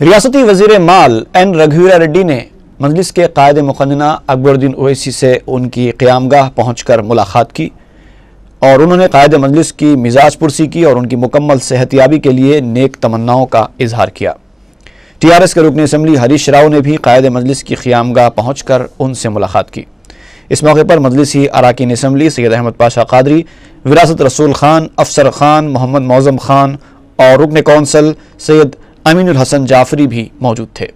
रियासती वज़ीर माल एन रघुवीरा रेड्डी ने मजलिस के कायद मुक़न्नना अकबरुद्दीन ओवैसी से उनकी क़यामगाह पहुँचकर मुलाकात की और उन्होंने कायद मजलिस की मिजाज पुरसी की और उनकी मुकम्मल सेहतियाबी के लिए नेक तमन्नाओं का इजहार किया। TRS के रुकन असम्बली हरीश राव ने भी कायद मजलिस की क़यामगाह पहुँचकर उनसे मुलाकात की। इस मौके पर मजलिसी अरकान असम्बली सैयद अहमद पाशा कादरी, विरासत रसूल खान, अफसर खान, मोहम्मद मौज़म खान और रुकन कौंसल सैयद अमीनुल हसन जाफरी भी मौजूद थे।